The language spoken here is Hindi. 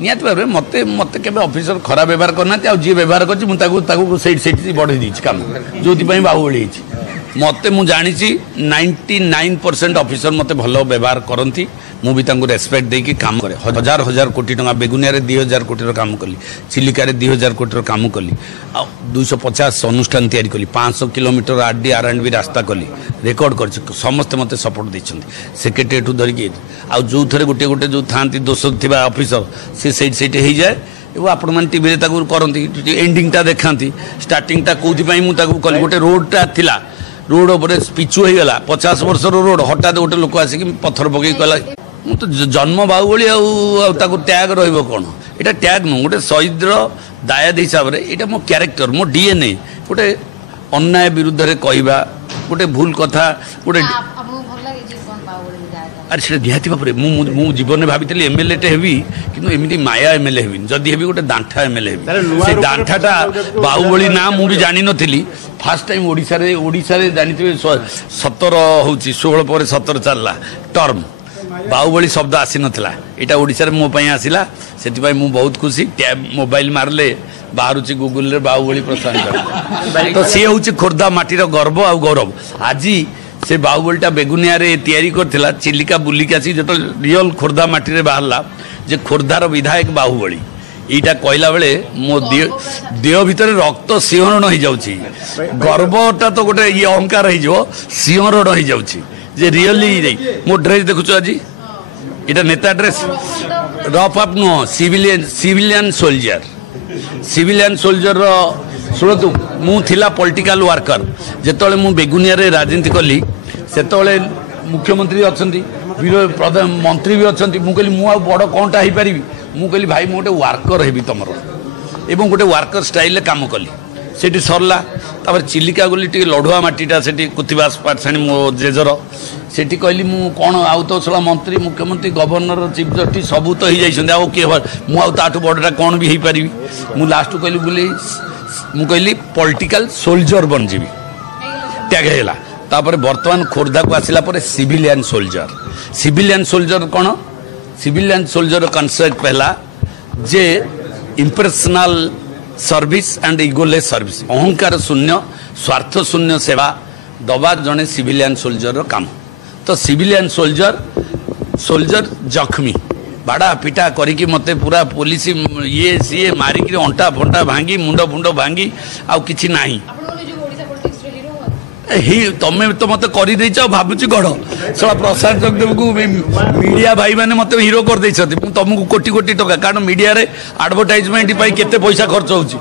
निहाती भाव में मत मत के ऑफिसर खराब व्यवहार करना जी व्यवहार कर बढ़े कम जो बाहुबली मत मुझे जानी 99% ऑफिसर मत भल व्यवहार करती मुझे रेस्पेक्ट देकी काम करे हजार हजार कोटी टंका बेगुनिया 2000 कोटी काम कली चिलिका 2000 कोटी काम कली 250 अनुष्ठान तैयारी कली 500 किलोमीटर आरडी R&B रास्ता कली रेकर्ड कर समस्ते मत सपोर्ट देते सेक्रेटेरिएट धरिकी आउ जो थे गोटे गोटे जो था दोष थी ऑफिसर सी हो जाए वो आपण मैंने टीवी करती एंडिंगटा देखा स्टार्टिंगटा कौन मुझे कली गोटे रोडटा थिला रोड उपर पिचु हो गला 50 वर्ष रोड हठात गोटे लोक आसिक पत्थर पकई कहला मु तो जन्म बाहुबली टैग रही कौन यहाँ टैग नुह गोटे शहीद दायाद हिसाब से यहाँ मो क्यारेक्टर मो DNA गोटे अन्याय विरुद्ध में कहवा गोटे भूल कथा गोटे अरे से निहाती भाव में मु जीवन में भाभी MLA टे हेबी कि एमती माया MLA हेबी जदि हेबी गोटे दांठा MLA हेबी से दांठाटा बाहुबली ना मुझे जानी नी फास्ट टाइम ओडिशा रे जानी 17 हूँ 16 पर 17 चलला टर्म बाहुबली शब्द आसी नथिला एटा ओडिशा रे मो पई आसिला सेति मु बहुत खुशी टैब मोबाइल मारले बाहरुची गूगल रे बाहुबली प्रसाद तो सी हूँ खोर्धा माटीर गर्व आ गौरव आज से बाहुबलीटा बेगुनिया रे तैयारी करथिला चिलिका बुलिका आसी जो रियल खोर्धा माटी रे बाहरला जे खोर्धार विधायक बाहुबली यहाँ कहला बेले मो देह भितर रक्त सिंहरण हो जाऊँगी गर्वटा तो गोटे ये अहंकार हो सिंहरण हो जाऊँगी जे रियली मो ड्रेस देखुच आज यहाँ नेता ड्रेस रफ अप नुह सिविलियन सोल्जर शुणु मुला पॉलिटिकल वर्कर जिते मु बेगुनिया रे राजनीति कली से मुख्यमंत्री अच्छा प्रधानमंत्री भी अच्छा मुझे मुझे बड़ कौनटा हो पारि मु कहली भाई मु गोटे वर्कर हेबी तुम एवं गोटे वर्कर स्टाइल काम कली से सरला तापर चिलिका गली टे लड़ुआ माटीटा से कुतिबास पाठशाणी मो जेजर से कहली मु कौन आउ तो सला मंत्री मुख्यमंत्री गवर्नर चीफ जस्टिस सबू तो हो जाए किए मुझे बड़ा कौन भी हो पारि मु लास्ट कहली बोली मु कहली पॉलिटिकल सोल्जर बन जी टैग है तापर बर्तमान खोर्धा को आसला सिविलियन सोल्जर कौन सिविलियन सोल्जर कनसेप्ट पहला जे इंप्रेशनल सर्विस एंड इगोलेस सर्विस अहंकार शून्य स्वार्थ शून्य सेवा दबा जड़े सिविलियन सोल्जर काम तो सिविलियन सोल्जर जख्मी बाड़ा पिटा करिकी मते पूरा पुलिस ये सी मारिकी अंटा फंटा भांगी मुंड फुंड भांगी आउ किछि नाही तमें तो मत कर भावुची गढ़ सला प्रसाद जगदेव को मीडिया भाई मैंने मत हिरो कर तुमको कोटी कोटी टका कारण मीडिया रे एडवर्टाइजमेंट केते पैसा खर्च होची।